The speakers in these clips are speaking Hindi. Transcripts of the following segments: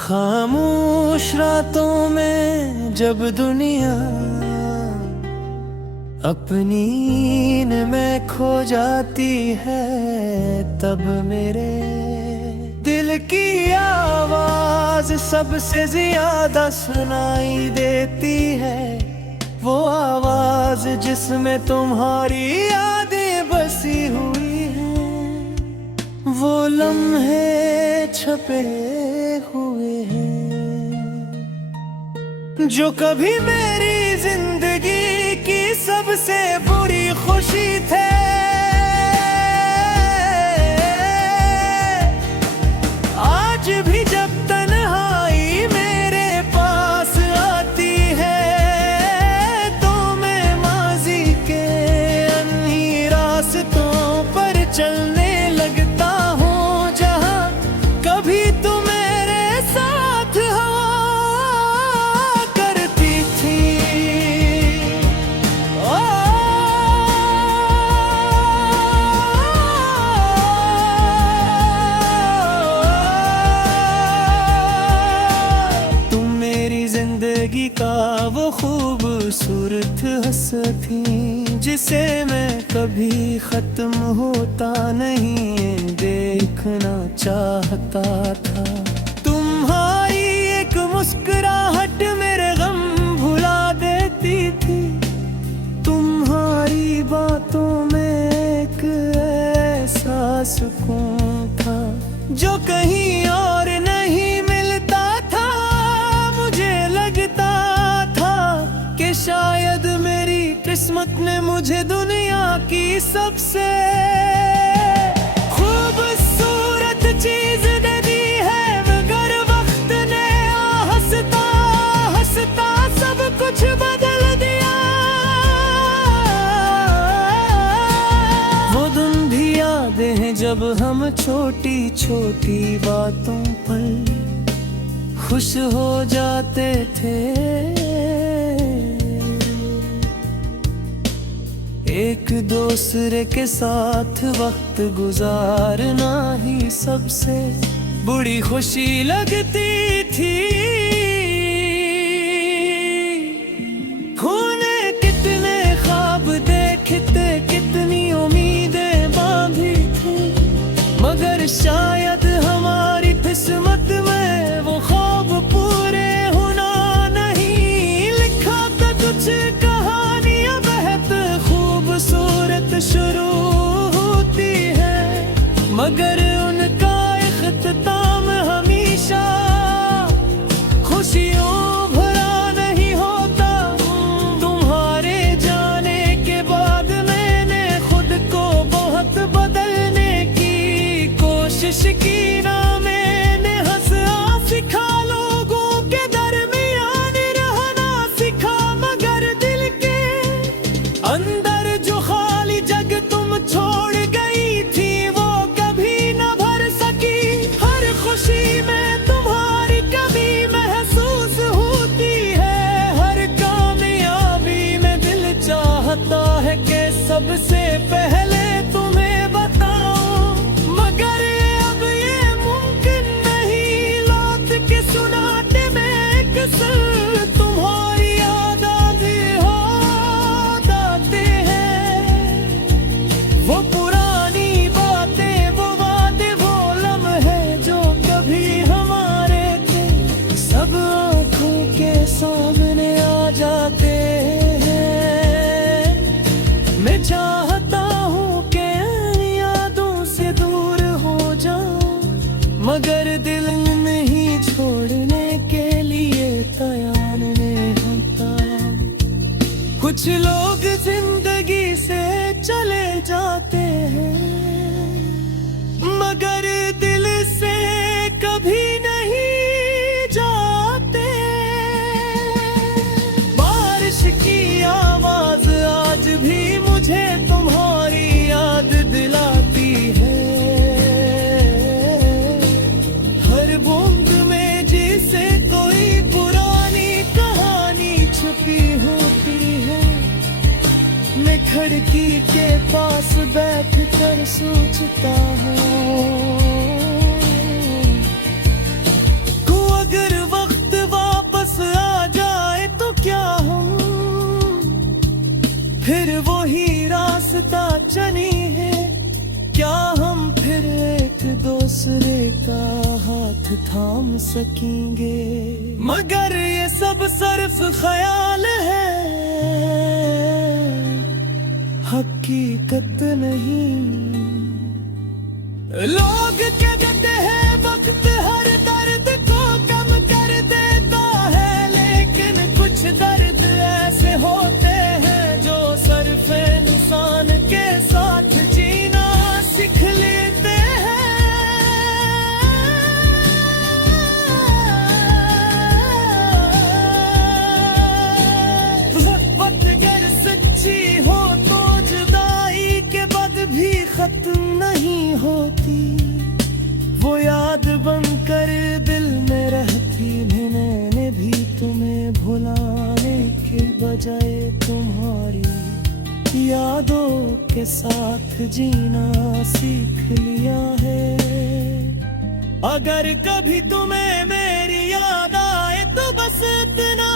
खामोश रातों में जब दुनिया अपनी नींद में खो जाती है, तब मेरे दिल की आवाज सबसे ज्यादा सुनाई देती है। वो आवाज जिसमें तुम्हारी यादें बसी हुई हैं, वो लम्हे छपे हुए हैं जो कभी मेरी जिंदगी की सबसे बुरी खुशी थे। आज भी जब तन्हाई मेरे पास आती है, तो मैं माजी के अन्ही रास्तों पर चलने लगता हूँ, जहाँ कभी तुम मेरे साथ हुआ करती थी। तुम मेरी जिंदगी का वो खूबसूरत हंस थी, जिसे मैं कभी खत्म होता नहीं देखना चाहता था। तुम्हारी एक मुस्कुराहट मेरे गम भुला देती थी, तुम्हारी बातों में एक ऐसा सुकून था जो कहीं और नहीं मिलता था। मुझे लगता था कि शायद मेरी किस्मत ने मुझे दुनिया की सबसे खूबसूरत चीज दे दी है, मगर वक्त ने हंसता हंसता सब कुछ बदल दिया। वो दिन भी यादें हैं जब हम छोटी छोटी बातों पर खुश हो जाते थे। एक दूसरे के साथ वक्त गुजारना ही सबसे बड़ी खुशी लगती थी। खूने कितने ख्वाब देखते, कितनी उम्मीदें बांधी थी, मगर शायद हमारी किस्मत में वो ख्वाब पूरे होना नहीं लिखा था। कुछ कहानियां बहुत खूबसूरत शुरू होती है, मगर उनका इख्तिताम हमेशा खुशियों भरा नहीं होता। तुम्हारे जाने के बाद मैंने खुद को बहुत बदलने की कोशिश की ना, मैंने हंसना सिखा, लोगों के दरमियान रहना सिखा, मगर दिल के अंदर जो खाली जग तुम छोड़ गई थी, वो कभी न भर सकी। हर खुशी में तुम्हारी कमी महसूस होती है, हर कामयाबी में दिल चाहता है कि सबसे पहले तुम्हें बताऊं, मगर अब ये मुमकिन नहीं। लौट के सुनाते मैं एक सर तुम्हारी याद आती हो जाते हैं। वो पुरानी बातें, वो वादे, वो लम्हे जो कभी हमारे थे, सब आंखों के सामने आ जाते हैं। मैं चाहता हूँ कि यादों से दूर हो जाऊं, मगर दिल नहीं छोड़ने के लिए तैयार नहीं होता। कुछ लोग जिंदगी से चले जाते हैं, मगर दिल से कभी नहीं जाते। बारिश की आवाज आज भी मुझे तुम्हारी याद दिलाती है, हर बूंद में जिसे कोई पुरानी कहानी छुपी होती है। खिड़की के पास बैठ कर सोचता हूँ को अगर वक्त वापस आ जाए तो क्या हम फिर वही रास्ता चली है, क्या हम फिर एक दूसरे का हाथ थाम सकेंगे। मगर ये सब सिर्फ ख्याल है, हकीकत नहीं। लोग कहते हैं वक्त हर दर्द को कम कर देता है, लेकिन कुछ दर्द ऐसे होते हैं जो सिर्फ इंसान के साथ जीना सीख लेते हैं। वक्त अगर सच्ची हो तो जुदाई के बाद भी खत्म नहीं होती, वो याद बनकर दिल में रहती। मैंने भी तुम्हें भुलाने के बजाय तुम्हारी यादों के साथ जीना सीख लिया है। अगर कभी तुम्हें मेरी याद आए तो बस इतना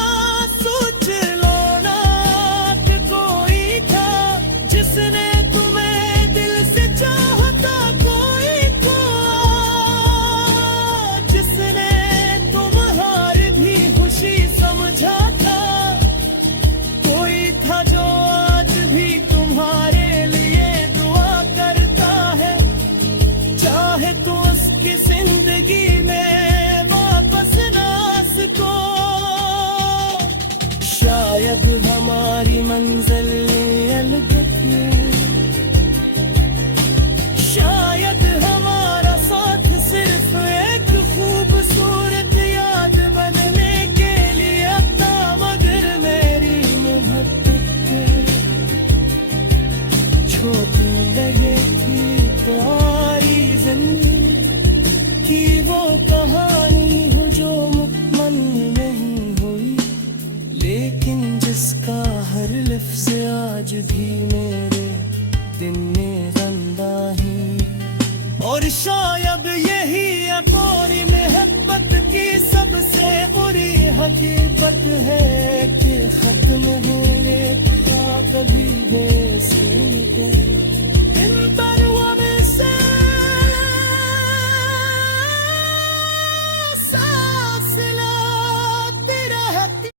सोच लो ना कि कोई था जिसने तुम्हें दिल से चाहता, कोई था जिसने तुम्हारी भी खुशी समझा था, कोई था जो आज भी तुम्हारे लिए दुआ करता है, चाहे तो उसकी जिंदगी में वापस ना सको। शायद हमारी मंजिल अलग थी, शायद हमारा साथ सिर्फ एक खूबसूरत याद बनने के लिए था। मगर मेरी मोहब्बत छोटी लगे थी तुम्हारी जिंदगी की वो कहानी हो जो मुकम्मल नहीं हुई, लेकिन जिसका हर लफ्ज़ आज भी मेरे दिल में जिंदा ही। और शायद यही अपनी मोहब्बत की सबसे बुरी हकीकत है कि खत्म होने का कभी बेस नहीं।